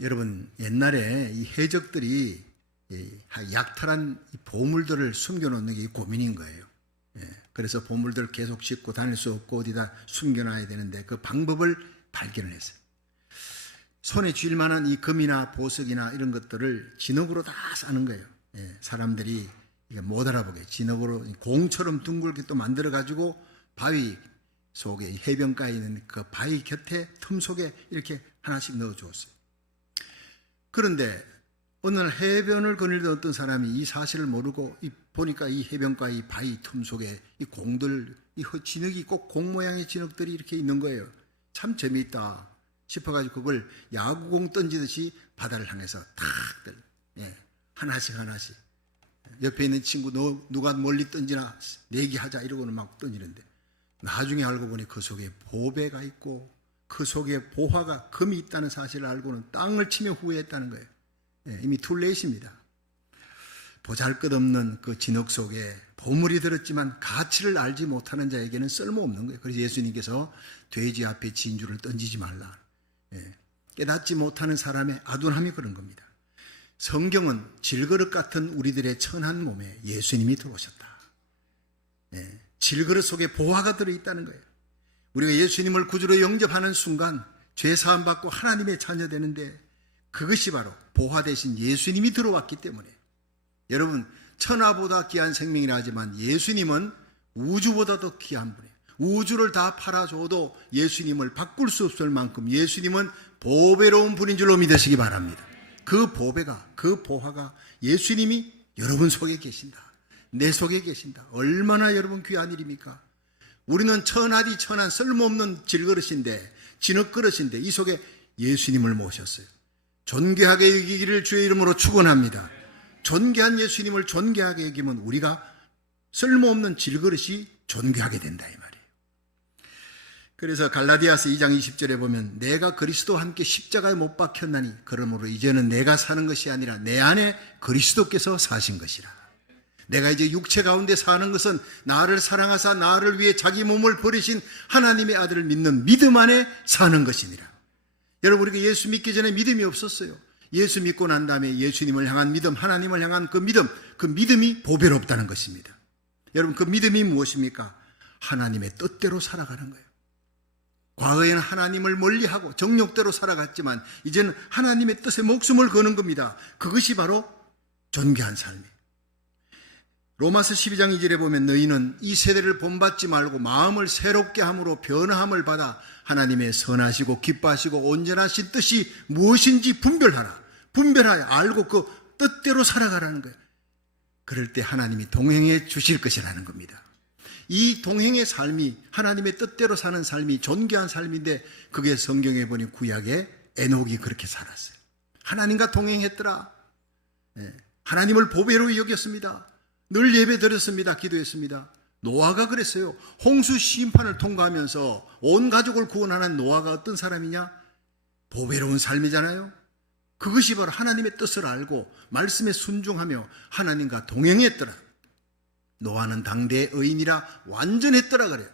여러분, 옛날에 이 해적들이 약탈한 이 보물들을 숨겨놓는 게 고민인 거예요. 그래서 보물들을 계속 싣고 다닐 수 없고 어디다 숨겨놔야 되는데 그 방법을 발견을 했어요. 손에 쥘 만한 이 금이나 보석이나 이런 것들을 진흙으로 다 싸는 거예요. 사람들이 못 알아보게 진흙으로 공처럼 둥글게 또 만들어 가지고 바위 속에, 해변가에 있는 그 바위 곁에 틈 속에 이렇게 하나씩 넣어 주었어요. 그런데 어느 날 해변을 거닐던 어떤 사람이 이 사실을 모르고 보니까 이 해변가 이 바위 틈 속에 이 공들, 이 진흙이 꼭 공 모양의 진흙들이 이렇게 있는 거예요. 참 재미있다 싶어가지고 그걸 야구공 던지듯이 바다를 향해서 탁들, 하나씩 하나씩. 옆에 있는 친구 누가 멀리 던지나 내기하자 이러고는 막 던지는데 나중에 알고 보니 그 속에 보배가 있고 그 속에 보화가 금이 있다는 사실을 알고는 땅을 치며 후회했다는 거예요. 이미 툴레이십니다. 보잘것없는 그 진흙 속에 보물이 들었지만 가치를 알지 못하는 자에게는 쓸모없는 거예요. 그래서 예수님께서 돼지 앞에 진주를 던지지 말라. 깨닫지 못하는 사람의 아둔함이 그런 겁니다. 성경은 질그릇 같은 우리들의 천한 몸에 예수님이 들어오셨다. 질그릇 속에 보화가 들어있다는 거예요. 우리가 예수님을 구주로 영접하는 순간 죄사함 받고 하나님의 자녀 되는데 그것이 바로 보화 대신 예수님이 들어왔기 때문에. 여러분, 천하보다 귀한 생명이라 하지만 예수님은 우주보다도 귀한 분이에요. 우주를 다 팔아줘도 예수님을 바꿀 수 없을 만큼 예수님은 보배로운 분인 줄로 믿으시기 바랍니다. 그 보배가, 그 보화가 예수님이 여러분 속에 계신다. 내 속에 계신다. 얼마나 여러분 귀한 일입니까? 우리는 천하디 천한 쓸모없는 질그릇인데, 진흙그릇인데 이 속에 예수님을 모셨어요. 존귀하게 여기기를 주의 이름으로 축원합니다. 존귀한 예수님을 존귀하게 여기면 우리가 쓸모없는 질그릇이 존귀하게 된다 이 말이에요. 그래서 갈라디아서 2장 20절에 보면 내가 그리스도와 함께 십자가에 못 박혔나니 그러므로 이제는 내가 사는 것이 아니라 내 안에 그리스도께서 사신 것이라. 내가 이제 육체 가운데 사는 것은 나를 사랑하사 나를 위해 자기 몸을 버리신 하나님의 아들을 믿는 믿음 안에 사는 것이니라. 여러분, 우리가 예수 믿기 전에 믿음이 없었어요. 예수 믿고 난 다음에 예수님을 향한 믿음, 하나님을 향한 그 믿음이 보배롭다는 것입니다. 여러분, 그 믿음이 무엇입니까? 하나님의 뜻대로 살아가는 거예요. 과거에는 하나님을 멀리하고 정욕대로 살아갔지만 이제는 하나님의 뜻에 목숨을 거는 겁니다. 그것이 바로 존귀한 삶이에요. 로마서 12장 2절에 보면 너희는 이 세대를 본받지 말고 마음을 새롭게 함으로 변화함을 받아 하나님의 선하시고 기뻐하시고 온전하신 뜻이 무엇인지 분별하여 알고 그 뜻대로 살아가라는 거예요. 그럴 때 하나님이 동행해 주실 것이라는 겁니다. 이 동행의 삶이 하나님의 뜻대로 사는 삶이 존귀한 삶인데 그게 성경에 보니 구약의 에녹이 그렇게 살았어요. 하나님과 동행했더라. 하나님을 보배로 여겼습니다. 늘 예배 드렸습니다. 기도했습니다. 노아가 그랬어요. 홍수 심판을 통과하면서 온 가족을 구원하는 노아가 어떤 사람이냐? 보배로운 삶이잖아요. 그것이 바로 하나님의 뜻을 알고 말씀에 순종하며 하나님과 동행했더라. 노아는 당대의 의인이라 완전했더라 그래요.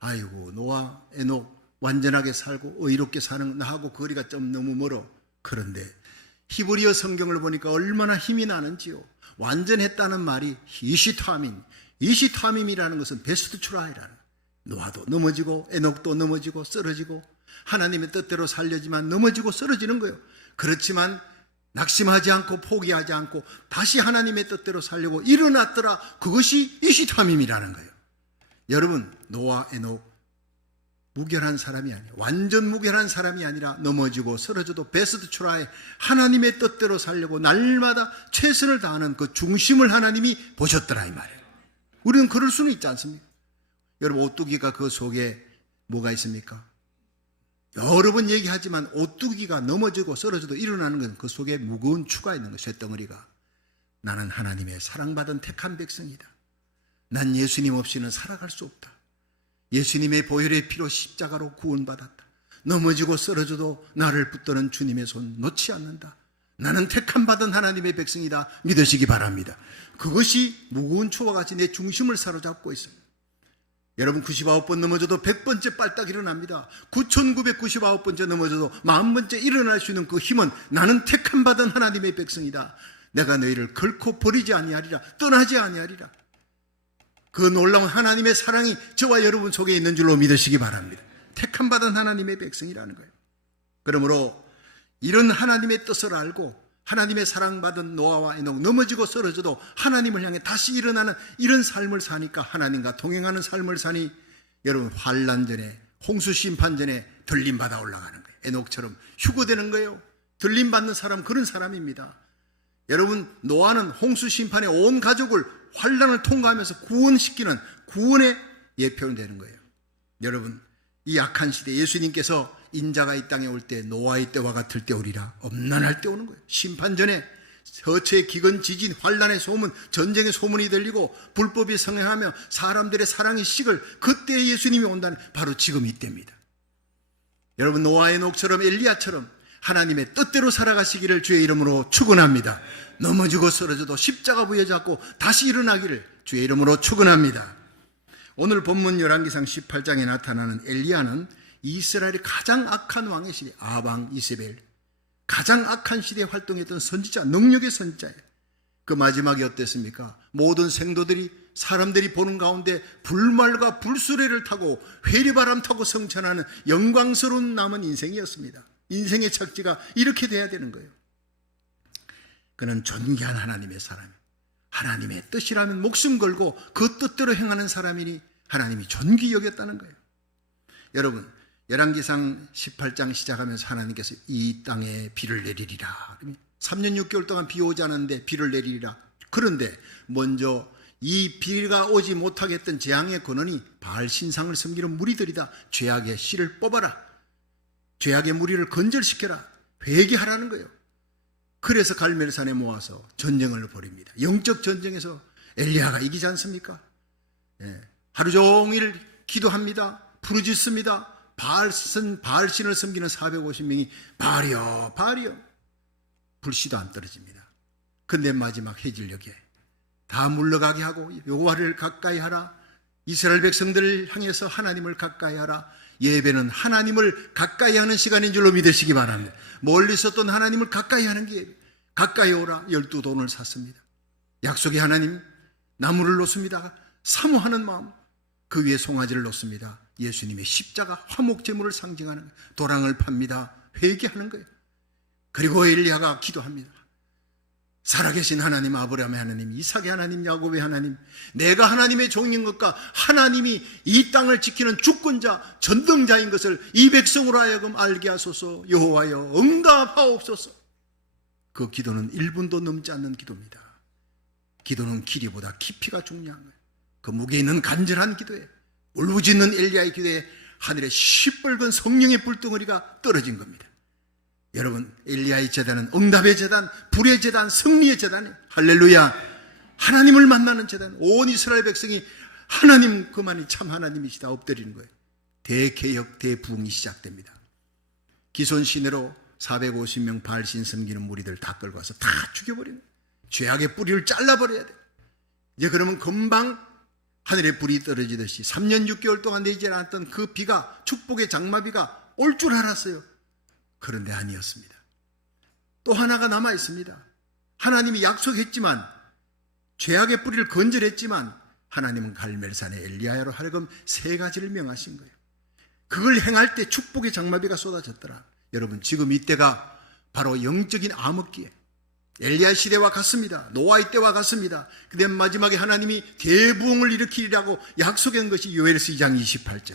아이고, 노아, 에녹 완전하게 살고 의롭게 사는 나하고 거리가 좀 너무 멀어. 그런데 히브리어 성경을 보니까 얼마나 힘이 나는지요. 완전했다는 말이 이시타밈이라는 것은 베스트 트라이라는, 노아도 넘어지고 에녹도 넘어지고 쓰러지고 하나님의 뜻대로 살려지만 넘어지고 쓰러지는 거예요. 그렇지만 낙심하지 않고 포기하지 않고 다시 하나님의 뜻대로 살려고 일어났더라. 그것이 이시타밈이라는 거예요. 여러분, 노아, 에녹 무결한 사람이 아니에요. 완전 무결한 사람이 아니라 넘어지고 쓰러져도 베스트 트라이, 하나님의 뜻대로 살려고 날마다 최선을 다하는 그 중심을 하나님이 보셨더라 이 말이에요. 우리는 그럴 수는 있지 않습니까? 여러분, 오뚜기가 그 속에 뭐가 있습니까? 여러 번 얘기하지만 오뚜기가 넘어지고 쓰러져도 일어나는 것은 그 속에 무거운 추가 있는 거예요. 쇳덩어리가. 나는 하나님의 사랑받은 택한 백성이다. 난 예수님 없이는 살아갈 수 없다. 예수님의 보혈의 피로 십자가로 구원받았다. 넘어지고 쓰러져도 나를 붙드는 주님의 손 놓지 않는다. 나는 택함받은 하나님의 백성이다. 믿으시기 바랍니다. 그것이 무거운 추와 같이 내 중심을 사로잡고 있습니다. 여러분 99번 넘어져도 100번째 빨딱 일어납니다. 9999번째 넘어져도 10,000번째 일어날 수 있는 그 힘은 나는 택함 받은 하나님의 백성이다. 내가 너희를 결코 버리지 아니하리라. 떠나지 아니하리라. 그 놀라운 하나님의 사랑이 저와 여러분 속에 있는 줄로 믿으시기 바랍니다. 택함 받은 하나님의 백성이라는 거예요. 그러므로 이런 하나님의 뜻을 알고 하나님의 사랑받은 노아와 에녹 넘어지고 쓰러져도 하나님을 향해 다시 일어나는 이런 삶을 사니까 하나님과 동행하는 삶을 사니 여러분 환난 전에 홍수 심판 전에 들림받아 올라가는 거예요. 에녹처럼 휴거되는 거예요. 들림받는 사람 그런 사람입니다. 여러분 노아는 홍수 심판에 온 가족을 환난을 통과하면서 구원시키는 구원의 예표는 되는 거예요. 여러분 이 악한 시대 예수님께서 인자가 이 땅에 올 때 노아의 때와 같을 때 오리라. 엄난할 때 오는 거예요. 심판 전에 서체, 기근, 지진, 환난의 소문, 전쟁의 소문이 들리고 불법이 성행하며 사람들의 사랑이 식을 그때 예수님이 온다는 바로 지금 이때입니다. 여러분 노아의 녹처럼 엘리야처럼 하나님의 뜻대로 살아가시기를 주의 이름으로 축원합니다. 넘어지고 쓰러져도 십자가 부여잡고 다시 일어나기를 주의 이름으로 축원합니다. 오늘 본문 열왕기상 18장에 나타나는 엘리야는 이스라엘의 가장 악한 왕의 시대, 아방, 이세벨, 가장 악한 시대에 활동했던 선지자, 능력의 선지자예요. 그 마지막이 어땠습니까? 모든 생도들이 사람들이 보는 가운데 불말과 불수레를 타고 회리바람 타고 성천하는 영광스러운 남은 인생이었습니다. 인생의 착지가 이렇게 돼야 되는 거예요. 그는 존귀한 하나님의 사람이에요. 하나님의 뜻이라면 목숨 걸고 그 뜻대로 행하는 사람이니 하나님이 존귀 여겼다는 거예요. 여러분 열왕기상 18장 시작하면서 하나님께서 이 땅에 비를 내리리라. 3년 6개월 동안 비 오지 않았는데 비를 내리리라. 그런데 먼저 이 비가 오지 못하게 했던 재앙의 근원이 바알 신상을 섬기는 무리들이다. 죄악의 씨를 뽑아라. 죄악의 무리를 건절시켜라. 회개하라는 거예요. 그래서 갈멜산에 모아서 전쟁을 벌입니다. 영적 전쟁에서 엘리야가 이기지 않습니까? 하루 종일 기도합니다. 부르짖습니다. 바알신을 섬기는 450명이 바알이여 바알이여 불씨도 안 떨어집니다. 근데 마지막 해질녘에 다 물러가게 하고 여호와를 가까이 하라. 이스라엘 백성들을 향해서 하나님을 가까이 하라. 예배는 하나님을 가까이 하는 시간인 줄로 믿으시기 바랍니다. 멀리 있었던 하나님을 가까이 하는 게 예배. 가까이 오라. 12돈을 샀습니다. 약속의 하나님 나무를 놓습니다. 사모하는 마음 그 위에 송아지를 놓습니다. 예수님의 십자가 화목제물을 상징하는 거예요. 도랑을 팝니다. 회개하는 거예요. 그리고 엘리야가 기도합니다. 살아계신 하나님, 아브라함의 하나님, 이삭의 하나님, 야곱의 하나님, 내가 하나님의 종인 것과 하나님이 이 땅을 지키는 주권자, 전등자인 것을 이 백성으로 하여금 알게 하소서. 여호와여 응답하옵소서. 그 기도는 1분도 넘지 않는 기도입니다. 기도는 길이보다 깊이가 중요한 거예요. 그 무게 있는 간절한 기도에 울부짖는 엘리야의 기도에 하늘에 시뻘건 성령의 불덩어리가 떨어진 겁니다. 여러분 엘리야의 제단은 응답의 제단, 불의 제단, 승리의 제단이에요. 할렐루야. 하나님을 만나는 제단. 온 이스라엘 백성이 하나님 그만이 참 하나님이시다 엎드리는 거예요. 대개혁 대부흥이 시작됩니다. 기손 시내로 450명 바알신 섬기는 무리들 다 끌고 와서 다 죽여버리는 거예요. 죄악의 뿌리를 잘라버려야 돼요. 이제 그러면 금방 하늘에 불이 떨어지듯이 3년 6개월 동안 내리지 않았던 그 비가, 축복의 장마비가 올 줄 알았어요. 그런데 아니었습니다. 또 하나가 남아 있습니다. 하나님이 약속했지만, 죄악의 뿌리를 건절했지만 하나님은 갈멜산에 엘리야로 하여금 3가지를 명하신 거예요. 그걸 행할 때 축복의 장마비가 쏟아졌더라. 여러분 지금 이때가 바로 영적인 암흑기에 엘리야 시대와 같습니다. 노아의 때와 같습니다. 그때 마지막에 하나님이 대부흥을 일으키리라고 약속한 것이 요엘서 2장 28절.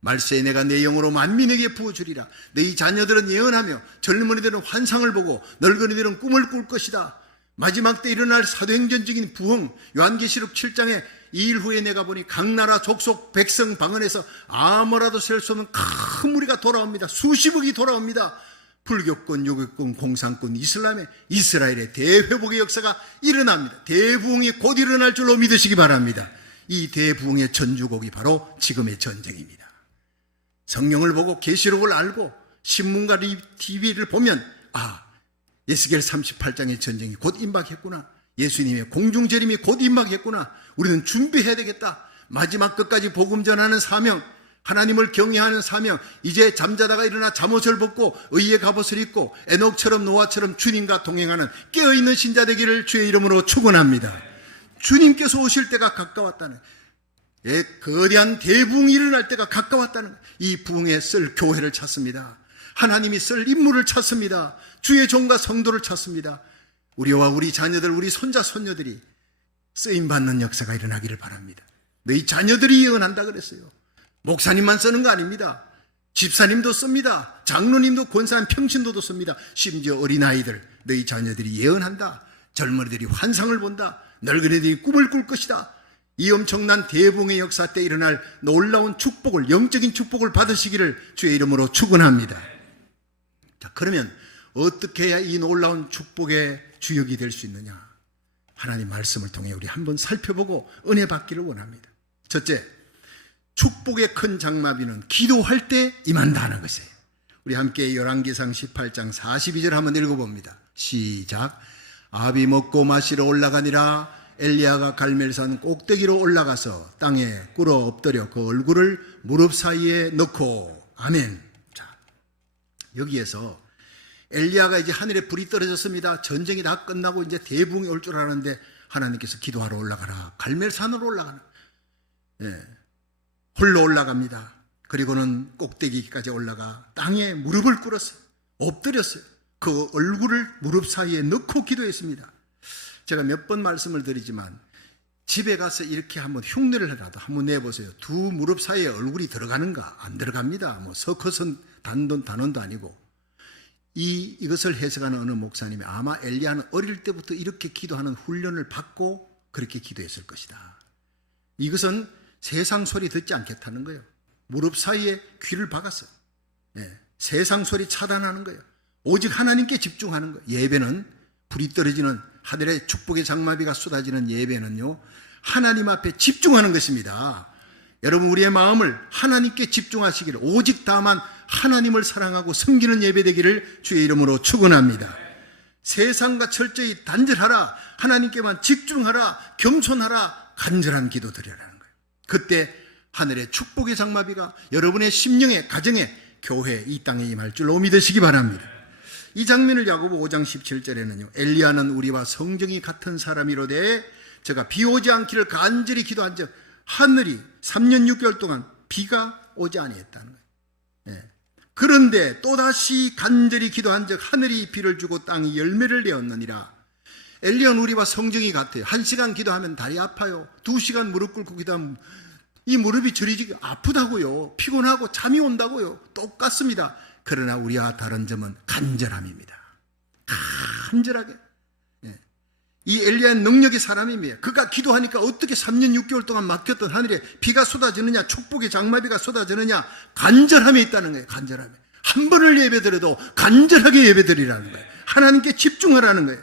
말세에 내가 내 영으로 만민에게 부어주리라. 너희 자녀들은 예언하며 젊은이들은 환상을 보고 늙은이들은 꿈을 꿀 것이다. 마지막 때 일어날 사도행전적인 부흥, 요한계시록 7장에 2일 후에 내가 보니 각 나라 족속 백성 방언에서 아무라도 셀 수 없는 큰 무리가 돌아옵니다. 수십억이 돌아옵니다. 불교권, 유교권, 공산권, 이스라엘의 대회복의 역사가 일어납니다. 대부흥이 곧 일어날 줄로 믿으시기 바랍니다. 이 대부흥의 전주곡이 바로 지금의 전쟁입니다. 성경을 보고 계시록을 알고 신문과 TV를 보면 에스겔 38장의 전쟁이 곧 임박했구나. 예수님의 공중재림이 곧 임박했구나. 우리는 준비해야 되겠다. 마지막 끝까지 복음 전하는 사명, 하나님을 경외하는 사명, 이제 잠자다가 일어나 잠옷을 벗고 의의 갑옷을 입고 에녹처럼 노아처럼 주님과 동행하는 깨어있는 신자 되기를 주의 이름으로 축원합니다. 주님께서 오실 때가 가까웠다는, 거대한 대부흥이 일어날 때가 가까웠다는, 이 부흥에 쓸 교회를 찾습니다. 하나님이 쓸 인물을 찾습니다. 주의 종과 성도를 찾습니다. 우리와 우리 자녀들, 우리 손자 손녀들이 쓰임받는 역사가 일어나기를 바랍니다. 너희 자녀들이 예언한다 그랬어요. 목사님만 쓰는 거 아닙니다. 집사님도 씁니다. 장로님도, 권사님, 평신도도 씁니다. 심지어 어린아이들, 너희 자녀들이 예언한다. 젊은이들이 환상을 본다. 늙은이들이 꿈을 꿀 것이다. 이 엄청난 대붕의 역사 때 일어날 놀라운 축복을, 영적인 축복을 받으시기를 주의 이름으로 축원합니다. 자, 그러면 어떻게 해야 이 놀라운 축복의 주역이 될 수 있느냐? 하나님 말씀을 통해 우리 한번 살펴보고 은혜 받기를 원합니다. 첫째, 축복의 큰 장마비는 기도할 때 임한다는 것이에요. 우리 함께 열왕기상 18장 42절 한번 읽어봅니다. 시작. 아비 먹고 마시러 올라가니라. 엘리야가 갈멜산 꼭대기로 올라가서 땅에 꿇어 엎드려 그 얼굴을 무릎 사이에 넣고. 아멘. 자, 여기에서 엘리야가 이제 하늘에 불이 떨어졌습니다. 전쟁이 다 끝나고 이제 대붕이 올 줄 알았는데 하나님께서 기도하러 올라가라. 갈멜산으로 올라가는, 홀로 올라갑니다. 그리고는 꼭대기까지 올라가 땅에 무릎을 꿇었어요. 엎드렸어요. 그 얼굴을 무릎 사이에 넣고 기도했습니다. 제가 몇 번 말씀을 드리지만 집에 가서 이렇게 한번 흉내를 해라도 한번 내보세요. 두 무릎 사이에 얼굴이 들어가는가? 안 들어갑니다. 뭐 서커선 단원도 아니고. 이것을 해석하는 어느 목사님이 아마 엘리야는 어릴 때부터 이렇게 기도하는 훈련을 받고 그렇게 기도했을 것이다. 이것은 세상 소리 듣지 않겠다는 거예요. 무릎 사이에 귀를 박았어요. 세상 소리 차단하는 거예요. 오직 하나님께 집중하는 거예요. 예배는 불이 떨어지는 하늘의 축복의 장마비가 쏟아지는 예배는요, 하나님 앞에 집중하는 것입니다. 여러분, 우리의 마음을 하나님께 집중하시기를, 오직 다만 하나님을 사랑하고 섬기는 예배 되기를 주의 이름으로 축원합니다. 세상과 철저히 단절하라, 하나님께만 집중하라, 겸손하라, 간절한 기도 드리라는 거예요. 그때 하늘의 축복의 장마비가 여러분의 심령에, 가정에, 교회, 이 땅에 임할 줄로 믿으시기 바랍니다. 이 장면을 야고보 5장 17절에는요, 엘리야는 우리와 성정이 같은 사람이로되 저가 비 오지 않기를 간절히 기도한 적 하늘이 3년 6개월 동안 비가 오지 아니했다는 거예요. 그런데 또다시 간절히 기도한 적 하늘이 비를 주고 땅이 열매를 내었느니라. 엘리야는 우리와 성정이 같아요. 1시간 기도하면 다리 아파요. 2시간 무릎 꿇고 기도하면 이 무릎이 저리지 아프다고요. 피곤하고 잠이 온다고요. 똑같습니다. 그러나 우리와 다른 점은 간절함입니다. 간절하게. 이 엘리야는 능력의 사람입니다. 그가 기도하니까 어떻게 3년 6개월 동안 막혔던 하늘에 비가 쏟아지느냐, 축복의 장마비가 쏟아지느냐? 간절함이 있다는 거예요. 간절함이. 한 번을 예배드려도 간절하게 예배드리라는 거예요. 하나님께 집중하라는 거예요.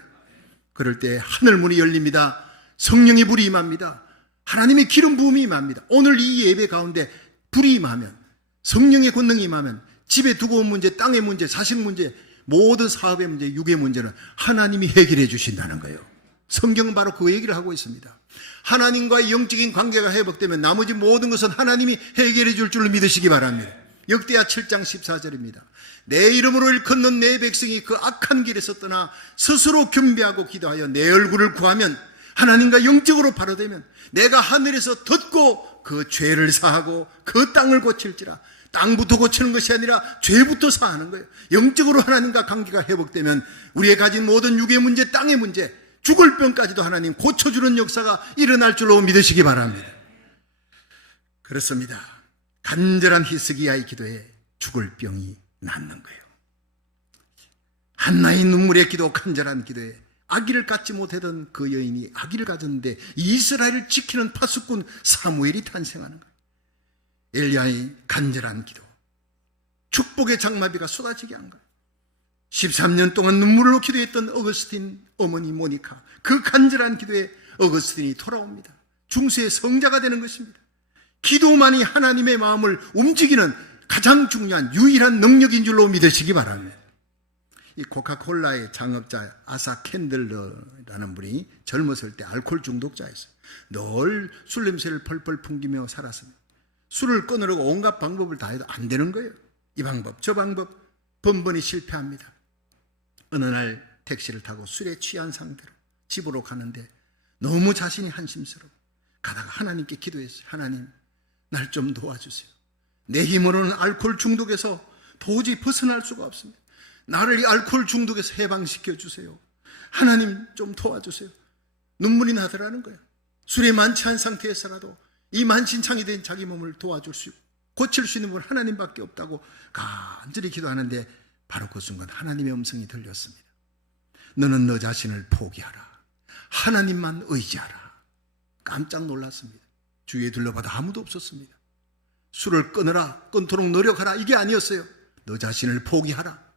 그럴 때 하늘문이 열립니다. 성령의 불이 임합니다. 하나님의 기름 부음이 임합니다. 오늘 이 예배 가운데 불이 임하면, 성령의 권능이 임하면 집에 두고 온 문제, 땅의 문제, 자식 문제, 모든 사업의 문제, 육의 문제는 하나님이 해결해 주신다는 거예요. 성경은 바로 그 얘기를 하고 있습니다. 하나님과의 영적인 관계가 회복되면 나머지 모든 것은 하나님이 해결해 줄 줄로 믿으시기 바랍니다. 역대하 7장 14절입니다. 내 이름으로 일컫는 내 백성이 그 악한 길에서 떠나 스스로 겸비하고 기도하여 내 얼굴을 구하면, 하나님과 영적으로 바로되면 내가 하늘에서 듣고 그 죄를 사하고 그 땅을 고칠지라. 땅부터 고치는 것이 아니라 죄부터 사하는 거예요. 영적으로 하나님과 관계가 회복되면 우리의 가진 모든 육의 문제, 땅의 문제, 죽을 병까지도 하나님 고쳐주는 역사가 일어날 줄로 믿으시기 바랍니다. 그렇습니다. 간절한 히스기야의 기도에 죽을 병이 낫는 거예요. 한나의 눈물의 기도, 간절한 기도에 아기를 갖지 못하던 그 여인이 아기를 가졌는데 이스라엘을 지키는 파수꾼 사무엘이 탄생하는 거예요. 엘리야의 간절한 기도, 축복의 장마비가 쏟아지게 한 거예요. 13년 동안 눈물로 기도했던 어거스틴 어머니 모니카, 그 간절한 기도에 어거스틴이 돌아옵니다. 중세의 성자가 되는 것입니다. 기도만이 하나님의 마음을 움직이는 가장 중요한 유일한 능력인 줄로 믿으시기 바랍니다. 이 코카콜라의 창업자 아사 캔들러라는 분이 젊었을 때 알코올 중독자였어요. 늘 술 냄새를 펄펄 풍기며 살았습니다. 술을 끊으려고 온갖 방법을 다 해도 안 되는 거예요. 이 방법 저 방법 번번이 실패합니다. 어느 날 택시를 타고 술에 취한 상태로 집으로 가는데 너무 자신이 한심스러워 가다가 하나님께 기도했어요. 하나님, 날 좀 도와주세요. 내 힘으로는 알코올 중독에서 도저히 벗어날 수가 없습니다. 나를 이 알코올 중독에서 해방시켜 주세요. 하나님 좀 도와주세요. 눈물이 나더라는 거예요. 술에 만취한 상태에서라도 이 만신창이 된 자기 몸을 도와줄 수, 고칠 수 있는 분 하나님밖에 없다고 간절히 기도하는데 바로 그 순간 하나님의 음성이 들렸습니다. 너는 너 자신을 포기하라. 하나님만 의지하라. 깜짝 놀랐습니다. 주위에 둘러봐도 아무도 없었습니다. 술을 끊도록 노력하라 이게 아니었어요. 너 자신을 포기하라.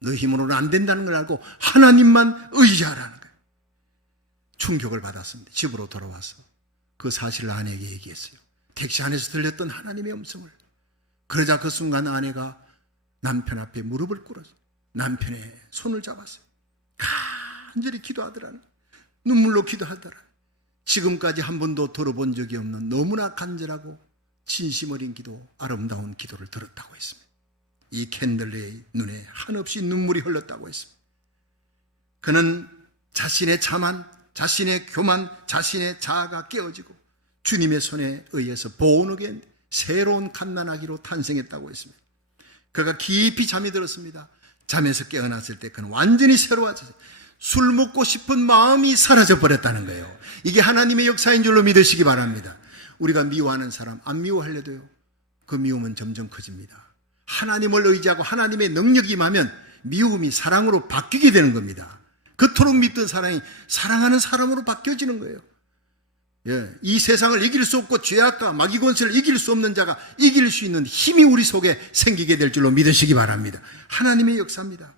너 힘으로는 안 된다는 걸 알고 하나님만 의지하라는 거예요. 충격을 받았습니다. 집으로 돌아와서 그 사실을 아내에게 얘기했어요. 택시 안에서 들렸던 하나님의 음성을. 그러자 그 순간 아내가 남편 앞에 무릎을 꿇었어요. 남편의 손을 잡았어요. 간절히 기도하더라는, 눈물로 기도하더라. 지금까지 한 번도 들어본 적이 없는 너무나 간절하고 진심 어린 기도, 아름다운 기도를 들었다고 했습니다. 이 캔들레의 눈에 한없이 눈물이 흘렀다고 했습니다. 그는 자신의 자만, 자신의 교만, 자신의 자아가 깨어지고 주님의 손에 의해서 보온하게 새로운 갓난아기로 탄생했다고 했습니다. 그가 깊이 잠이 들었습니다. 잠에서 깨어났을 때 그는 완전히 새로워졌어요. 술 먹고 싶은 마음이 사라져 버렸다는 거예요. 이게 하나님의 역사인 줄로 믿으시기 바랍니다. 우리가 미워하는 사람 안 미워하려도요, 그 미움은 점점 커집니다. 하나님을 의지하고 하나님의 능력이 임하면 미움이 사랑으로 바뀌게 되는 겁니다. 그토록 믿던 사랑이 사랑하는 사람으로 바뀌어지는 거예요. 이 세상을 이길 수 없고 죄악과 마귀 권세를 이길 수 없는 자가 이길 수 있는 힘이 우리 속에 생기게 될 줄로 믿으시기 바랍니다. 하나님의 역사입니다.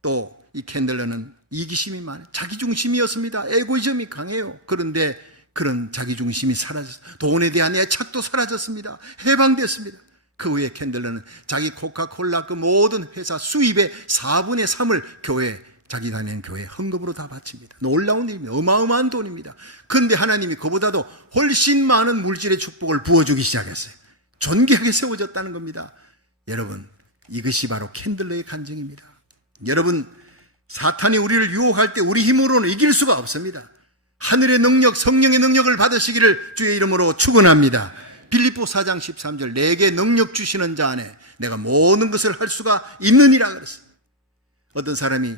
또 이 캔들러는 이기심이 많아요. 자기중심이었습니다. 에고이즘이 강해요. 그런데 그런 자기중심이 사라졌어요. 돈에 대한 애착도 사라졌습니다. 해방됐습니다. 그 후에 캔들러는 자기 코카콜라 그 모든 회사 수입의 4분의 3을 교회, 자기 다니는 교회 헌금으로 다 바칩니다. 놀라운 일입니다. 어마어마한 돈입니다. 그런데 하나님이 그보다도 훨씬 많은 물질의 축복을 부어주기 시작했어요. 존귀하게 세워졌다는 겁니다. 여러분, 이것이 바로 캔들러의 간증입니다. 여러분, 사탄이 우리를 유혹할 때 우리 힘으로는 이길 수가 없습니다. 하늘의 능력, 성령의 능력을 받으시기를 주의 이름으로 축원합니다. 빌립보 4장 13절, 내게 능력 주시는 자 안에 내가 모든 것을 할 수가 있느니라 그랬어요. 어떤 사람이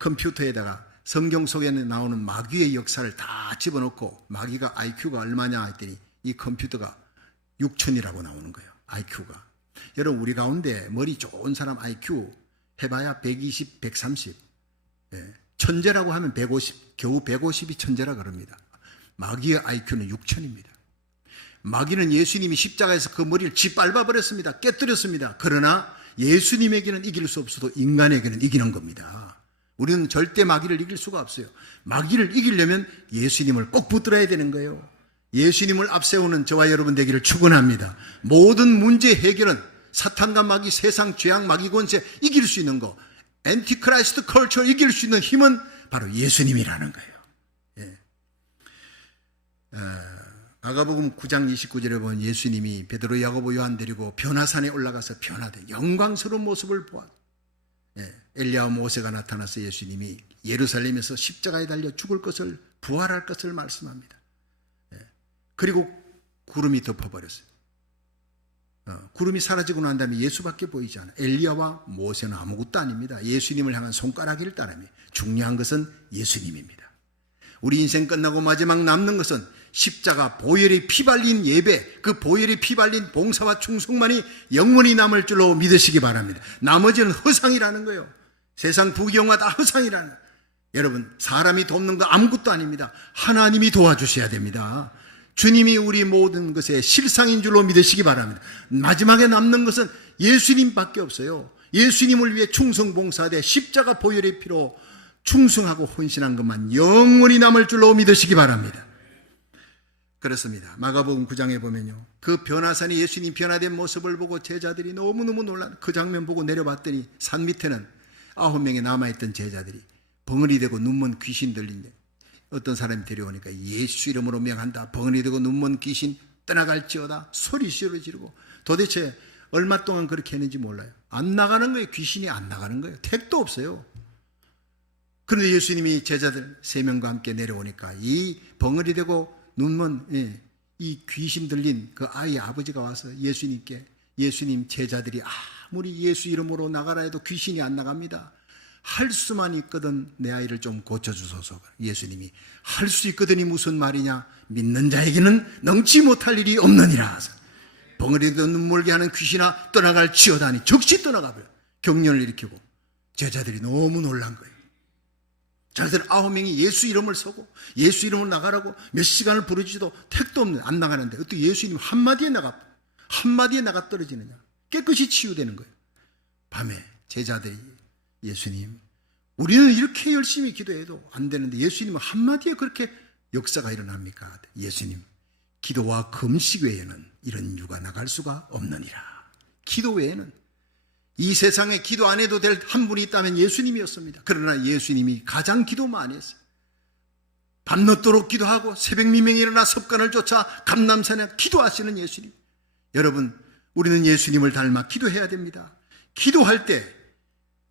컴퓨터에다가 성경 속에 나오는 마귀의 역사를 다 집어넣고 마귀가 IQ가 얼마냐 했더니 이 컴퓨터가 6천이라고 나오는 거예요. IQ가. 여러분, 우리 가운데 머리 좋은 사람 IQ 해봐야 120, 130. 천재라고 하면 150, 겨우 150이 천재라 그럽니다. 마귀의 IQ는 6천입니다. 마귀는 예수님이 십자가에서 그 머리를 짓밟아 버렸습니다. 깨뜨렸습니다. 그러나 예수님에게는 이길 수 없어도 인간에게는 이기는 겁니다. 우리는 절대 마귀를 이길 수가 없어요. 마귀를 이기려면 예수님을 꼭 붙들어야 되는 거예요. 예수님을 앞세우는 저와 여러분 되기를 축원합니다. 모든 문제 해결은 사탄과 마귀, 세상 죄악, 마귀 권세 이길 수 있는 거, 엔티크라이스트 컬처를 이길 수 있는 힘은 바로 예수님이라는 거예요. 마가복음 9장 29절에 보면 예수님이 베드로, 야고보, 요한 데리고 변화산에 올라가서 변화된 영광스러운 모습을 보아, 엘리야와 모세가 나타나서 예수님이 예루살렘에서 십자가에 달려 죽을 것을, 부활할 것을 말씀합니다. 그리고 구름이 덮어버렸어요. 구름이 사라지고 난 다음에 예수밖에 보이지 않아요. 엘리야와 모세는 아무것도 아닙니다. 예수님을 향한 손가락일 따름이. 중요한 것은 예수님입니다. 우리 인생 끝나고 마지막 남는 것은 십자가 보혈이 피발린 예배, 그 보혈이 피발린 봉사와 충성만이 영원히 남을 줄로 믿으시기 바랍니다. 나머지는 허상이라는 거예요. 세상 부경화 다 허상이라는 거예요. 여러분, 사람이 돕는 거 아무것도 아닙니다. 하나님이 도와주셔야 됩니다. 주님이 우리 모든 것의 실상인 줄로 믿으시기 바랍니다. 마지막에 남는 것은 예수님밖에 없어요. 예수님을 위해 충성봉사되 십자가 보혈의 피로 충성하고 헌신한 것만 영원히 남을 줄로 믿으시기 바랍니다. 그렇습니다. 마가복음 9장에 보면요, 그 변화산이 예수님 변화된 모습을 보고 제자들이 너무너무 놀란 그 장면 보고 내려봤더니 산 밑에는 9명의 남아있던 제자들이 벙어리 되고 눈먼 귀신 들린데 어떤 사람이 데려오니까 예수 이름으로 명한다. 벙어리 되고 눈먼 귀신 떠나갈지어다. 소리 지르고 도대체 얼마 동안 그렇게 했는지 몰라요. 안 나가는 거예요. 귀신이 안 나가는 거예요. 택도 없어요. 그런데 예수님이 제자들 3명과 함께 내려오니까 이 벙어리 되고 눈먼 이 귀신 들린 그 아이의 아버지가 와서 예수님께, 예수님 제자들이 아무리 예수 이름으로 나가라 해도 귀신이 안 나갑니다. 할 수만 있거든 내 아이를 좀 고쳐주소서. 예수님이 할 수 있거든이 무슨 말이냐? 믿는 자에게는 능치 못할 일이 없느니라. 벙어리도 눈물게 하는 귀신아 떠나갈지어다니 즉시 떠나가버려. 격려를 일으키고 제자들이 너무 놀란 거예요. 자기들 9명이 예수 이름을 서고 예수 이름으로 나가라고 몇 시간을 부르지도 택도 없는 안 나가는데 어떻게 예수님 한마디에 나가 떨어지느냐? 깨끗이 치유되는 거예요. 밤에 제자들이 예수님, 우리는 이렇게 열심히 기도해도 안 되는데 예수님은 한마디에 그렇게 역사가 일어납니까? 예수님, 기도와 금식 외에는 이런 유가 나갈 수가 없느니라. 기도 외에는 이 세상에 기도 안 해도 될 한 분이 있다면 예수님이었습니다. 그러나 예수님이 가장 기도 많이 했어요. 밤늦도록 기도하고 새벽 미명에 일어나 섭관을 쫓아 감람산에 기도하시는 예수님. 여러분, 우리는 예수님을 닮아 기도해야 됩니다. 기도할 때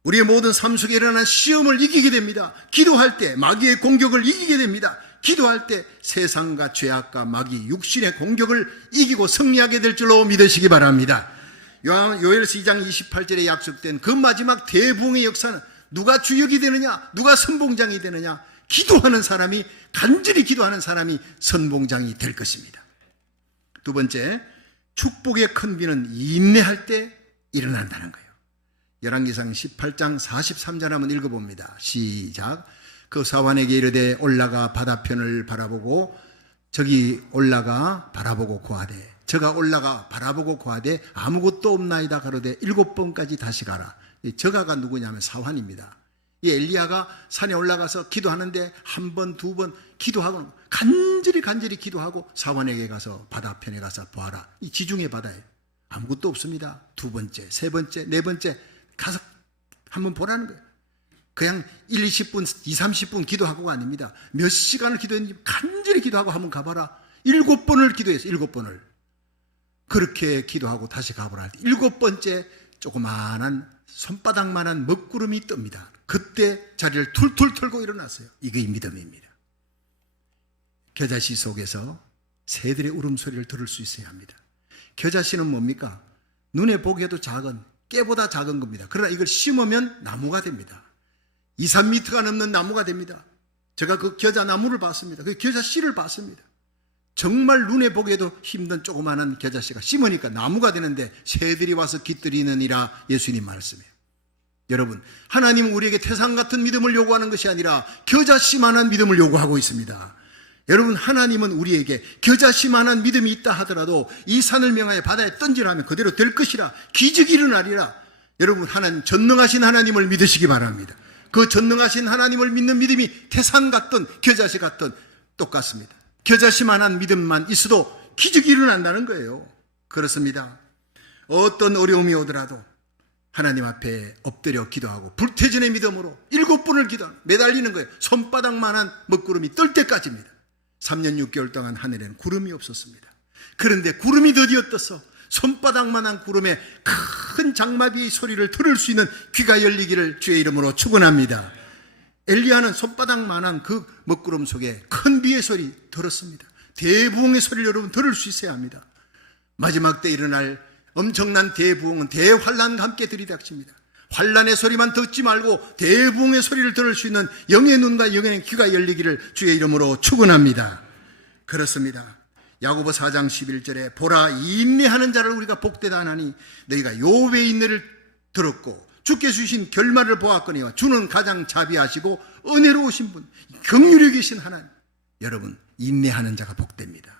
우리의 모든 삶 속에 일어나는 시험을 이기게 됩니다. 기도할 때 마귀의 공격을 이기게 됩니다. 기도할 때 세상과 죄악과 마귀 육신의 공격을 이기고 승리하게 될 줄로 믿으시기 바랍니다. 요엘서 2장 28절에 약속된 그 마지막 대부흥의 역사는 누가 주역이 되느냐, 누가 선봉장이 되느냐, 기도하는 사람이, 간절히 기도하는 사람이 선봉장이 될 것입니다. 두 번째, 축복의 큰 비는 인내할 때 일어난다는 거예요. 열왕기상 18장 43절 한번 읽어봅니다. 시작. 그 사환에게 이르되 올라가 바다편을 바라보고 저기 올라가 바라보고 고하되 저가 올라가 바라보고 고하되 아무것도 없나이다 가로되 7번까지 다시 가라. 저가가 누구냐면 사환입니다. 이 엘리야가 산에 올라가서 기도하는데 한 번, 두 번 기도하고 간절히 기도하고 사환에게 가서 바다편에 가서 보아라. 이 지중해 바다에 아무것도 없습니다. 두 번째, 세 번째, 네 번째 가서 한번 보라는 거예요. 그냥 1, 20분, 2, 30분 기도하고가 아닙니다. 몇 시간을 기도했는지 간절히 기도하고 한번 가봐라. 7번을 기도했어요. 7번을. 그렇게 기도하고 다시 가보라 할 때 7번째 조그마한 손바닥만한 먹구름이 뜹니다. 그때 자리를 툴툴 털고 일어났어요. 이게 믿음입니다. 겨자씨 속에서 새들의 울음소리를 들을 수 있어야 합니다. 겨자씨는 뭡니까? 눈에 보기에도 작은, 깨보다 작은 겁니다. 그러나 이걸 심으면 나무가 됩니다. 2, 3m가 넘는 나무가 됩니다. 제가 그 겨자나무를 봤습니다. 그 겨자씨를 봤습니다. 정말 눈에 보기에도 힘든 조그마한 겨자씨가 심으니까 나무가 되는데 새들이 와서 깃들이느니라 예수님 말씀이에요. 여러분, 하나님은 우리에게 태산 같은 믿음을 요구하는 것이 아니라 겨자씨만한 믿음을 요구하고 있습니다. 여러분, 하나님은 우리에게 겨자씨만한 믿음이 있다 하더라도 이 산을 명하여 바다에 던지라면 그대로 될 것이라, 기적이 일어나리라. 여러분, 하나님, 전능하신 하나님을 믿으시기 바랍니다. 그 전능하신 하나님을 믿는 믿음이 태산 같든 겨자씨 같든 똑같습니다. 겨자씨만한 믿음만 있어도 기적이 일어난다는 거예요. 그렇습니다. 어떤 어려움이 오더라도 하나님 앞에 엎드려 기도하고 불태전의 믿음으로 7번을 기도하고 매달리는 거예요. 손바닥만한 먹구름이 뜰 때까지입니다. 3년 6개월 동안 하늘에는 구름이 없었습니다. 그런데 구름이 드디어 떠서 손바닥만한 구름에 큰 장마비의 소리를 들을 수 있는 귀가 열리기를 주의 이름으로 축원합니다. 엘리야는 손바닥만한 그 먹구름 속에 큰 비의 소리 들었습니다. 대부흥의 소리를 여러분 들을 수 있어야 합니다. 마지막 때 일어날 엄청난 대부흥은 대환란과 함께 들이닥칩니다. 환란의 소리만 듣지 말고 대부흥의 소리를 들을 수 있는 영의 눈과 영의 귀가 열리기를 주의 이름으로 축원합니다. 그렇습니다. 야고보 4장 11절에 보라, 인내하는 자를 우리가 복되다 하나니 너희가 여호와의 인내를 들었고 주께 주신 결말을 보았거니와 주는 가장 자비하시고 은혜로우신 분, 긍휼히 계신 하나님. 여러분, 인내하는 자가 복됩니다.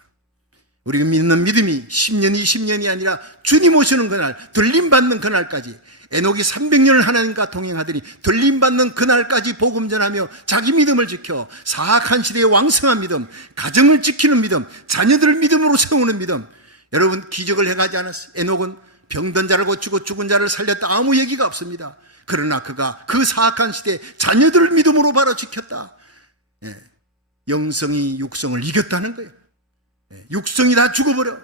우리가 믿는 믿음이 10년, 20년이 아니라 주님 오시는 그날, 들림받는 그날까지, 에녹이 300년을 하나님과 동행하더니 들림받는 그날까지 복음 전하며 자기 믿음을 지켜 사악한 시대의 왕성한 믿음, 가정을 지키는 믿음, 자녀들을 믿음으로 세우는 믿음. 여러분, 기적을 행하지 않았어요. 에녹은 병든 자를 고치고 죽은 자를 살렸다, 아무 얘기가 없습니다. 그러나 그가 그 사악한 시대에 자녀들을 믿음으로 바로 지켰다. 영성이 육성을 이겼다는 거예요. 육성이 다 죽어버려.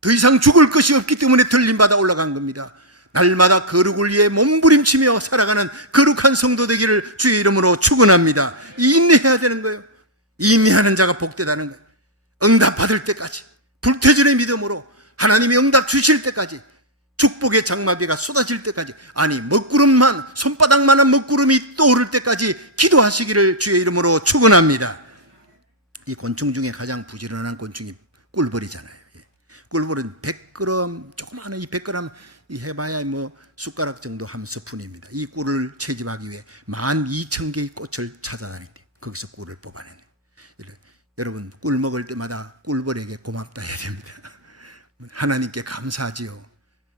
더 이상 죽을 것이 없기 때문에 들림받아 올라간 겁니다. 날마다 거룩을 위해 몸부림치며 살아가는 거룩한 성도 되기를 주의 이름으로 축원합니다. 인내해야 되는 거예요. 인내하는 자가 복되다는 거예요. 응답 받을 때까지, 불태전의 믿음으로 하나님이 응답 주실 때까지, 축복의 장마비가 쏟아질 때까지, 아니 먹구름만, 손바닥만한 먹구름이 떠오를 때까지 기도하시기를 주의 이름으로 축원합니다. 이 곤충 중에 가장 부지런한 곤충이 꿀벌이잖아요. 꿀벌은 100g, 조그마한 이 100g 해봐야 뭐 숟가락 정도 함수푼입니다. 이 꿀을 채집하기 위해 12,000개의 꽃을 찾아다니대. 거기서 꿀을 뽑아내네. 여러분, 꿀 먹을 때마다 꿀벌에게 고맙다 해야 됩니다. 하나님께 감사하지요.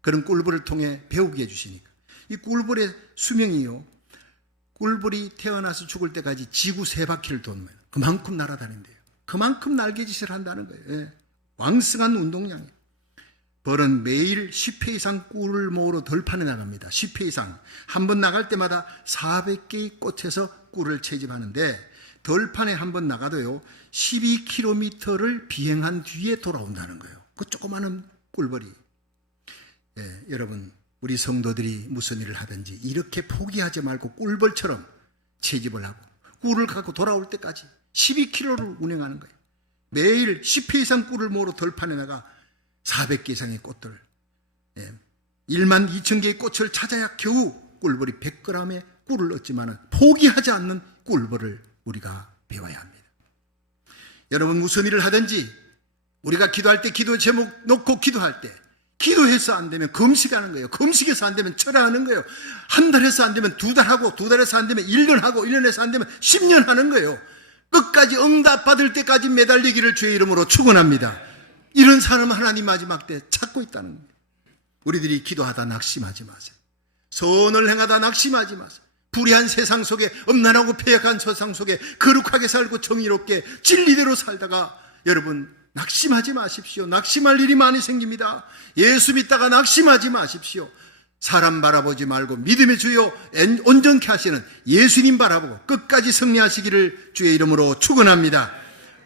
그런 꿀벌을 통해 배우게 해주시니까. 이 꿀벌의 수명이요, 꿀벌이 태어나서 죽을 때까지 지구 3바퀴를 도는 거예요. 그만큼 날아다닌대요. 그만큼 날개짓을 한다는 거예요. 왕성한 운동량이에요. 벌은 매일 10회 이상 꿀을 모으러 들판에 나갑니다. 10회 이상. 한 번 나갈 때마다 400개의 꽃에서 꿀을 채집하는데, 들판에 한 번 나가도요 12km를 비행한 뒤에 돌아온다는 거예요. 그 조그마한 꿀벌이. 여러분, 우리 성도들이 무슨 일을 하든지 이렇게 포기하지 말고 꿀벌처럼 채집을 하고 꿀을 갖고 돌아올 때까지 12km를 운행하는 거예요. 매일 10회 이상 꿀을 모으러 들판에 나가 400개 이상의 꽃들, 12,000개의 꽃을 찾아야 겨우 꿀벌이 100g의 꿀을 얻지만 포기하지 않는 꿀벌을 우리가 배워야 합니다. 여러분, 무슨 일을 하든지 우리가 기도할 때 기도 제목 놓고 기도할 때, 기도해서 안 되면 금식하는 거예요. 금식해서 안 되면 철회하는 거예요. 한 달에서 안 되면 2달 하고, 2달에서 안 되면 1년 하고, 1년에서 안 되면 10년 하는 거예요. 끝까지 응답 받을 때까지 매달리기를 주의 이름으로 축원합니다. 이런 사람 하나님 마지막 때 찾고 있다는 거예요. 우리들이 기도하다 낙심하지 마세요. 선을 행하다 낙심하지 마세요. 불의한 세상 속에, 음란하고 폐역한 세상 속에 거룩하게 살고 정의롭게 진리대로 살다가 여러분 낙심하지 마십시오. 낙심할 일이 많이 생깁니다. 예수 믿다가 낙심하지 마십시오. 사람 바라보지 말고 믿음의 주요 온전케 하시는 예수님 바라보고 끝까지 승리하시기를 주의 이름으로 축원합니다.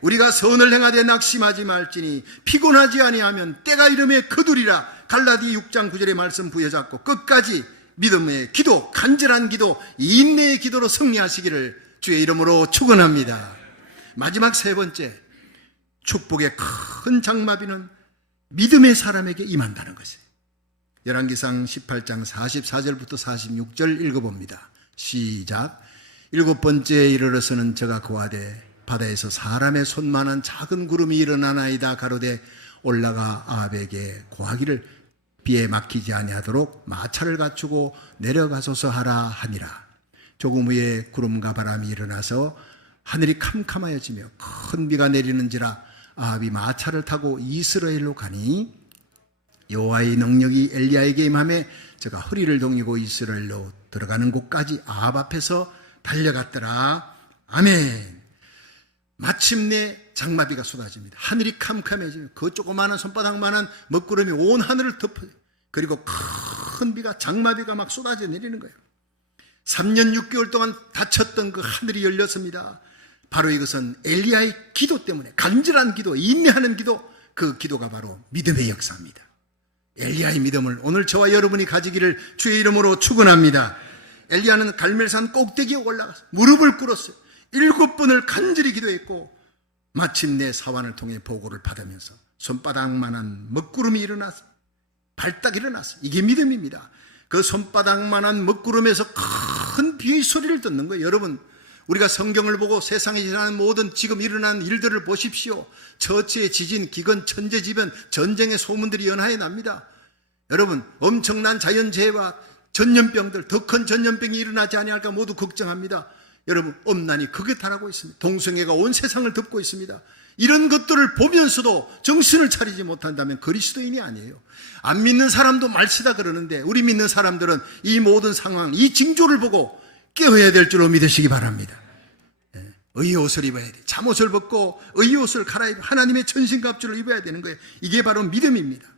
우리가 선을 행하되 낙심하지 말지니 피곤하지 아니하면 때가 이름에 거두리라. 갈라디 6장 9절의 말씀 부여잡고 끝까지 믿음의 기도, 간절한 기도, 인내의 기도로 승리하시기를 주의 이름으로 축원합니다. 마지막 3번째, 축복의 큰 장마비는 믿음의 사람에게 임한다는 것이에요. 열왕기상 18장 44절부터 46절 읽어봅니다. 시작. 7번째에 이르러서는 저가 고하되 바다에서 사람의 손만한 작은 구름이 일어나나이다. 가로되 올라가 아합에게 고하기를 비에 막히지 아니하도록 마차를 갖추고 내려가소서 하라 하니라. 조금 후에 구름과 바람이 일어나서 하늘이 캄캄하여지며 큰 비가 내리는지라 아합이 마차를 타고 이스라엘로 가니 여호와의 능력이 엘리야에게 임하매 저가 허리를 동이고 이스라엘로 들어가는 곳까지 아합 앞에서 달려갔더라. 아멘. 마침내 장마비가 쏟아집니다. 하늘이 캄캄해지며 그 조그마한 손바닥만한 먹구름이 온 하늘을 덮어요. 그리고 큰 비가, 장마비가 막 쏟아져 내리는 거예요. 3년 6개월 동안 닫혔던 그 하늘이 열렸습니다. 바로 이것은 엘리야의 기도 때문에, 간절한 기도, 인내하는 기도, 그 기도가 바로 믿음의 역사입니다. 엘리야의 믿음을 오늘 저와 여러분이 가지기를 주의 이름으로 축원합니다. 엘리야는 갈멜산 꼭대기에 올라가서 무릎을 꿇었어요. 7번을 간절히 기도했고 마침내 사환을 통해 보고를 받으면서 손바닥만한 먹구름이 일어났어요. 발딱 일어났어요. 이게 믿음입니다. 그 손바닥만한 먹구름에서 큰 비의 소리를 듣는 거예요. 여러분, 우리가 성경을 보고 세상에 일어나는 모든 지금 일어난 일들을 보십시오. 처치의 지진, 기근, 천재지변, 전쟁의 소문들이 연하에 납니다. 여러분, 엄청난 자연재해와 전염병들, 더 큰 전염병이 일어나지 아니할까 모두 걱정합니다. 여러분, 엄난이 극에 달하고 있습니다. 동성애가 온 세상을 덮고 있습니다. 이런 것들을 보면서도 정신을 차리지 못한다면 그리스도인이 아니에요. 안 믿는 사람도 말시다 그러는데 우리 믿는 사람들은 이 모든 상황, 이 징조를 보고 깨어야 될 줄로 믿으시기 바랍니다. 의의 옷을 입어야 돼. 잠옷을 벗고 의의 옷을 갈아입고 하나님의 천신갑주를 입어야 되는 거예요. 이게 바로 믿음입니다.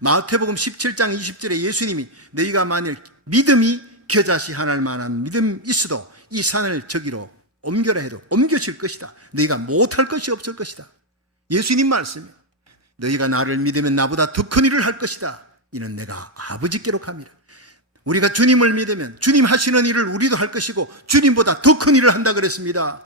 마태복음 17장 20절에 예수님이 너희가 만일 믿음이 겨자씨 하나를 만한 믿음 있어도 이 산을 저기로 옮겨라 해도 옮겨질 것이다. 너희가 못할 것이 없을 것이다. 예수님 말씀이에요. 너희가 나를 믿으면 나보다 더 큰 일을 할 것이다. 이는 내가 아버지께로 갑니다. 우리가 주님을 믿으면 주님 하시는 일을 우리도 할 것이고 주님보다 더 큰 일을 한다 그랬습니다.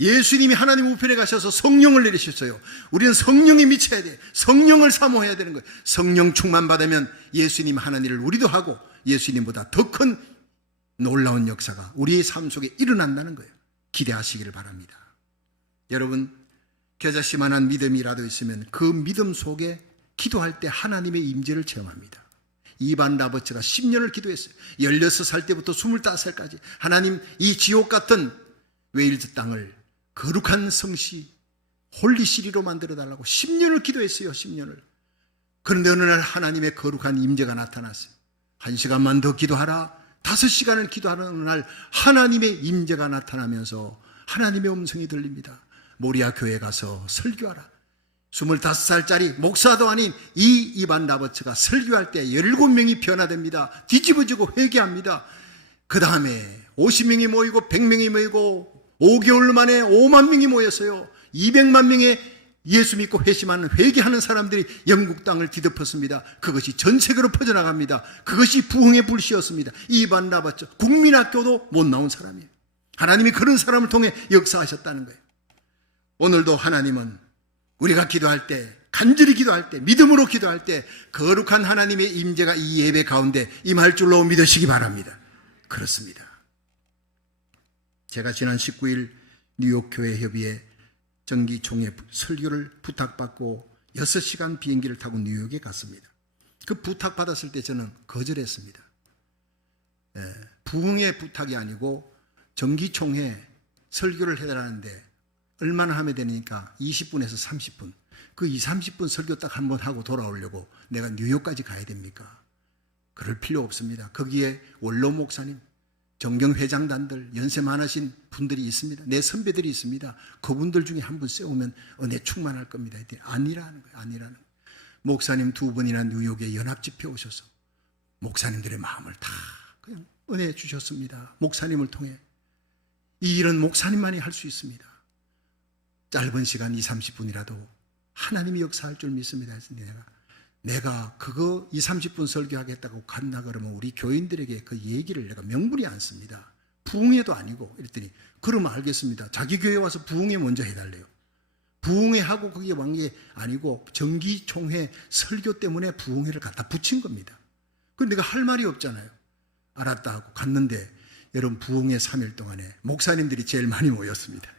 예수님이 하나님 우편에 가셔서 성령을 내리셨어요. 우리는 성령에 미쳐야 돼. 성령을 사모해야 되는 거예요. 성령 충만 받으면 예수님 하는 일을 우리도 하고 예수님보다 더 큰 놀라운 역사가 우리의 삶 속에 일어난다는 거예요. 기대하시기를 바랍니다. 여러분, 겨자씨만한 믿음이라도 있으면 그 믿음 속에 기도할 때 하나님의 임재를 체험합니다. 이반 라버츠가 10년을 기도했어요. 16살 때부터 25살까지 하나님, 이 지옥 같은 웨일즈 땅을 거룩한 성시 홀리시리로 만들어달라고 10년을 기도했어요. 10년을. 그런데 어느 날 하나님의 거룩한 임재가 나타났어요. 1시간만 더 기도하라. 5시간을 기도하는 어느 날 하나님의 임재가 나타나면서 하나님의 음성이 들립니다. 모리아 교회에 가서 설교하라. 25살짜리 목사도 아닌 이 이반 라버츠가 설교할 때 17명이 변화됩니다. 뒤집어지고 회개합니다. 그 다음에 50명이 모이고 100명이 모이고 5개월 만에 5만 명이 모였어요. 200만 명의 예수 믿고 회심하는 회개하는 사람들이 영국 땅을 뒤덮었습니다. 그것이 전 세계로 퍼져나갑니다. 그것이 부흥의 불씨였습니다. 이반 라버츠 국민학교도 못 나온 사람이에요. 하나님이 그런 사람을 통해 역사하셨다는 거예요. 오늘도 하나님은 우리가 기도할 때, 간절히 기도할 때, 믿음으로 기도할 때 거룩한 하나님의 임재가 이 예배 가운데 임할 줄로 믿으시기 바랍니다. 그렇습니다. 제가 지난 19일 뉴욕 교회 협의회 정기총회 설교를 부탁받고 6시간 비행기를 타고 뉴욕에 갔습니다. 그 부탁받았을 때 저는 거절했습니다. 부흥의 부탁이 아니고 정기총회 설교를 해달라는데 얼마나 하면 되니까 20분에서 30분. 그 20-30분 설교 딱 한 번 하고 돌아오려고 내가 뉴욕까지 가야 됩니까? 그럴 필요 없습니다. 거기에 원로 목사님, 정경회장단들, 연세 많으신 분들이 있습니다. 내 선배들이 있습니다. 그분들 중에 한 분 세우면 은혜 충만할 겁니다. 아니라는 거예요. 아니라는 거예요. 목사님 2분이나 뉴욕에 연합집회 오셔서 목사님들의 마음을 다 그냥 은혜 주셨습니다. 목사님을 통해. 이 일은 목사님만이 할 수 있습니다. 짧은 시간 20-30분이라도 하나님이 역사할 줄 믿습니다. 내가 그거 20-30분 설교하겠다고 간다 그러면 우리 교인들에게 그 얘기를 내가 명분이 않습니다. 부흥회도 아니고 이랬더니 그러면 알겠습니다. 자기 교회 와서 부흥회 먼저 해달래요. 부흥회 하고 그게 왕게 아니고 정기총회 설교 때문에 부흥회를 갖다 붙인 겁니다. 그런데 내가 할 말이 없잖아요. 알았다 하고 갔는데 여러분 부흥회 3일 동안에 목사님들이 제일 많이 모였습니다.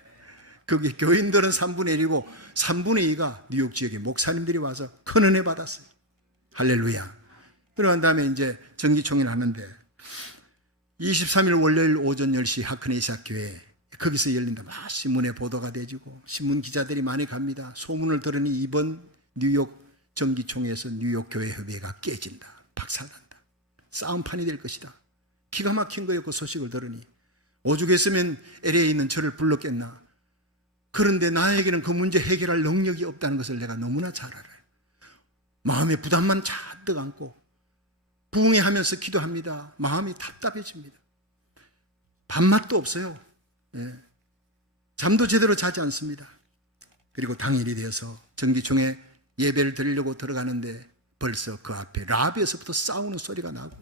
거기 교인들은 3분의 1이고 3분의 2가 뉴욕 지역의 목사님들이 와서 큰 은혜 받았어요. 할렐루야. 그러고 난 다음에 이제 정기총회를 하는데 23일 월요일 오전 10시 하크네이사 교회 거기서 열린다. 막 신문에 보도가 되지고 신문 기자들이 많이 갑니다. 소문을 들으니 이번 뉴욕 정기총회에서 뉴욕 교회 협의회가 깨진다. 박살난다. 싸움판이 될 것이다. 기가 막힌 거예요. 그 소식을 들으니. 오죽했으면 LA에 있는 저를 불렀겠나. 그런데 나에게는 그 문제 해결할 능력이 없다는 것을 내가 너무나 잘 알아요. 마음의 부담만 잔뜩 안고 부흥회 하면서 기도합니다. 마음이 답답해집니다. 밥맛도 없어요. 잠도 제대로 자지 않습니다. 그리고 당일이 되어서 정기총회 예배를 드리려고 들어가는데 벌써 그 앞에 라비에서부터 싸우는 소리가 나고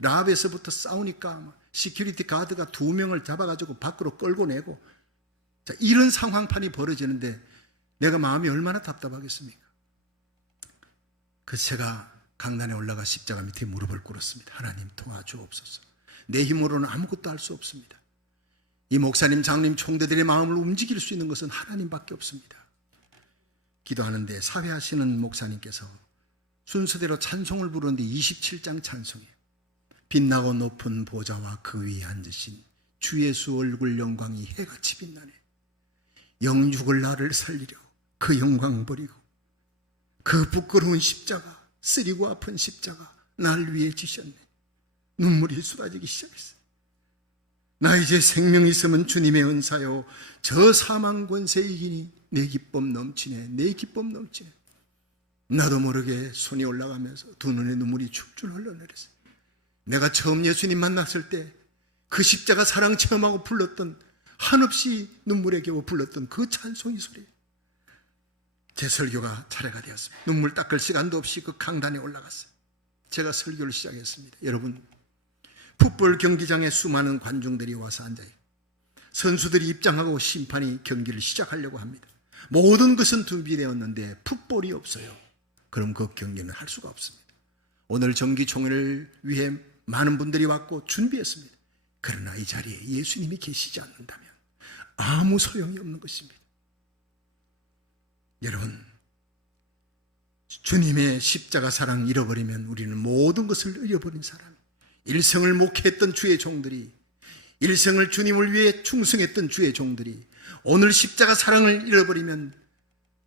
라비에서부터 싸우니까 시큐리티 가드가 2명을 잡아가지고 밖으로 끌고 내고 자, 이런 상황판이 벌어지는데 내가 마음이 얼마나 답답하겠습니까? 그래서 제가 강단에 올라가 십자가 밑에 무릎을 꿇었습니다. 하나님 도와주옵소서. 내 힘으로는 아무것도 할 수 없습니다. 이 목사님, 장님, 총대들의 마음을 움직일 수 있는 것은 하나님밖에 없습니다. 기도하는데 사회하시는 목사님께서 순서대로 찬송을 부르는데 27장 찬송이에요. 빛나고 높은 보좌와 그 위에 앉으신 주 예수 얼굴 영광이 해같이 빛나네. 영육을 나를 살리려 그 영광 버리고 그 부끄러운 십자가, 쓰리고 아픈 십자가 날 위해 지셨네. 눈물이 쏟아지기 시작했어요. 나 이제 생명 있으면 주님의 은사요 저 사망 권세 이기니 내 기쁨 넘치네. 내 기쁨 넘치네. 나도 모르게 손이 올라가면서 두 눈에 눈물이 축줄 흘러내렸어요. 내가 처음 예수님 만났을 때 그 십자가 사랑 체험하고 불렀던, 한없이 눈물에 겨워 불렀던 그 찬송이 소리, 제 설교가 차례가 되었습니다. 눈물 닦을 시간도 없이 그 강단에 올라갔어요. 제가 설교를 시작했습니다. 여러분, 풋볼 경기장에 수많은 관중들이 와서 앉아요. 선수들이 입장하고 심판이 경기를 시작하려고 합니다. 모든 것은 준비되었는데 풋볼이 없어요. 그럼 그 경기는 할 수가 없습니다. 오늘 정기총회를 위해 많은 분들이 왔고 준비했습니다. 그러나 이 자리에 예수님이 계시지 않는다면 아무 소용이 없는 것입니다. 여러분, 주님의 십자가 사랑 잃어버리면 우리는 모든 것을 잃어버린 사람, 일생을 목회했던 주의 종들이, 일생을 주님을 위해 충성했던 주의 종들이 오늘 십자가 사랑을 잃어버리면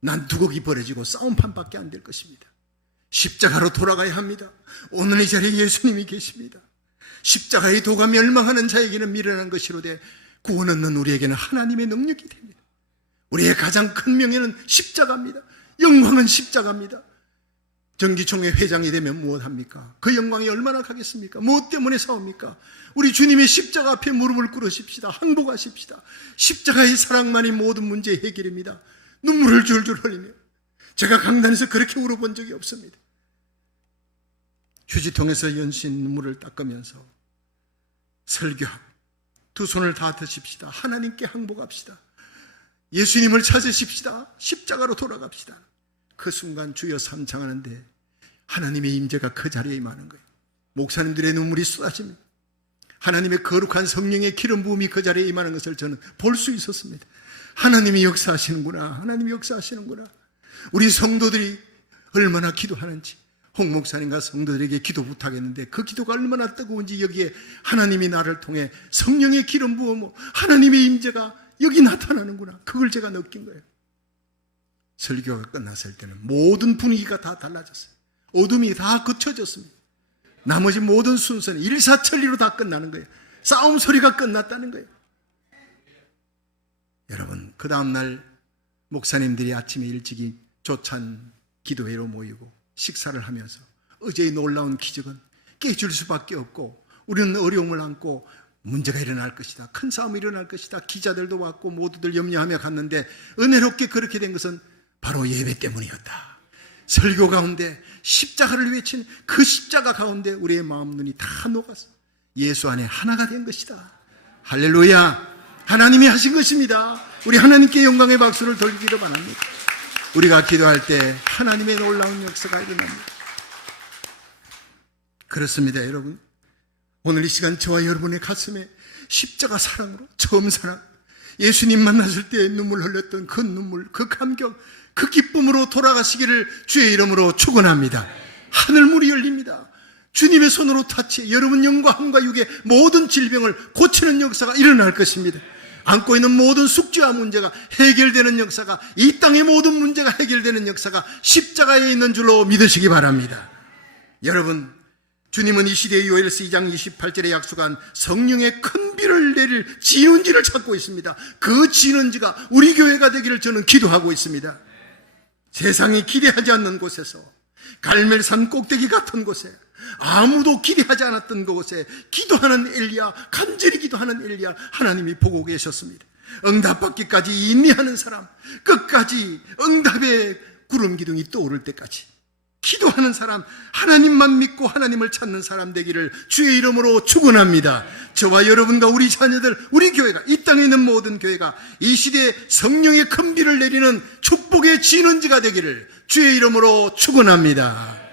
난두곡이 벌어지고 싸움판밖에 안 될 것입니다. 십자가로 돌아가야 합니다. 오늘 이 자리에 예수님이 계십니다. 십자가의 도가 멸망하는 자에게는 미련한 것이로되 구원 얻는 우리에게는 하나님의 능력이 됩니다. 우리의 가장 큰 명예는 십자가입니다. 영광은 십자가입니다. 정기총회 회장이 되면 무엇합니까? 그 영광이 얼마나 가겠습니까? 무엇 때문에 싸웁니까? 우리 주님의 십자가 앞에 무릎을 꿇으십시다. 항복하십시다. 십자가의 사랑만이 모든 문제의 해결입니다. 눈물을 줄줄 흘리며, 제가 강단에서 그렇게 울어본 적이 없습니다. 휴지통에서 연신 눈물을 닦으면서 설교하고 두 손을 다 드십시다. 하나님께 항복합시다. 예수님을 찾으십시다. 십자가로 돌아갑시다. 그 순간 주여 삼창하는데 하나님의 임재가 그 자리에 임하는 거예요. 목사님들의 눈물이 쏟아집니다. 하나님의 거룩한 성령의 기름 부음이 그 자리에 임하는 것을 저는 볼 수 있었습니다. 하나님이 역사하시는구나. 하나님이 역사하시는구나. 우리 성도들이 얼마나 기도하는지, 홍 목사님과 성도들에게 기도 부탁했는데 그 기도가 얼마나 뜨거운지, 여기에 하나님이 나를 통해 성령의 기름 부음, 하나님의 임재가 여기 나타나는구나. 그걸 제가 느낀 거예요. 설교가 끝났을 때는 모든 분위기가 다 달라졌어요. 어둠이 다 그쳐졌습니다. 나머지 모든 순서는 일사천리로 다 끝나는 거예요. 싸움 소리가 끝났다는 거예요. 여러분, 그 다음날 목사님들이 아침에 일찍이 조찬 기도회로 모이고 식사를 하면서 어제의 놀라운 기적은 깨질 수밖에 없고, 우리는 어려움을 안고 문제가 일어날 것이다, 큰 싸움이 일어날 것이다, 기자들도 왔고 모두들 염려하며 갔는데 은혜롭게 그렇게 된 것은 바로 예배 때문이었다. 설교 가운데 십자가를 외친 그 십자가 가운데 우리의 마음 눈이 다 녹아서 예수 안에 하나가 된 것이다. 할렐루야. 하나님이 하신 것입니다. 우리 하나님께 영광의 박수를 돌리기를 바랍니다. 우리가 기도할 때 하나님의 놀라운 역사가 일어납니다. 그렇습니다. 여러분, 오늘 이 시간 저와 여러분의 가슴에 십자가 사랑으로, 처음 사랑, 예수님 만났을 때 눈물 흘렸던 그 눈물, 그 감격, 그 기쁨으로 돌아가시기를 주의 이름으로 축원합니다. 하늘문이 열립니다. 주님의 손으로 타치, 여러분 영과 함과 육의 모든 질병을 고치는 역사가 일어날 것입니다. 안고 있는 모든 숙제와 문제가 해결되는 역사가, 이 땅의 모든 문제가 해결되는 역사가 십자가에 있는 줄로 믿으시기 바랍니다. 여러분, 주님은 이 시대의 요엘서 2장 28절에 약속한 성령의 큰 비를 내릴 진원지를 찾고 있습니다. 그 진원지가 우리 교회가 되기를 저는 기도하고 있습니다. 세상이 기대하지 않는 곳에서, 갈멜산 꼭대기 같은 곳에, 아무도 기대하지 않았던 그곳에 기도하는 엘리야, 간절히 기도하는 엘리야, 하나님이 보고 계셨습니다. 응답받기까지 인내하는 사람, 끝까지 응답의 구름 기둥이 떠오를 때까지 기도하는 사람, 하나님만 믿고 하나님을 찾는 사람 되기를 주의 이름으로 축원합니다. 저와 여러분과 우리 자녀들, 우리 교회가, 이 땅에 있는 모든 교회가 이 시대에 성령의 큰 비를 내리는 축복의 진원지가 되기를 주의 이름으로 축원합니다.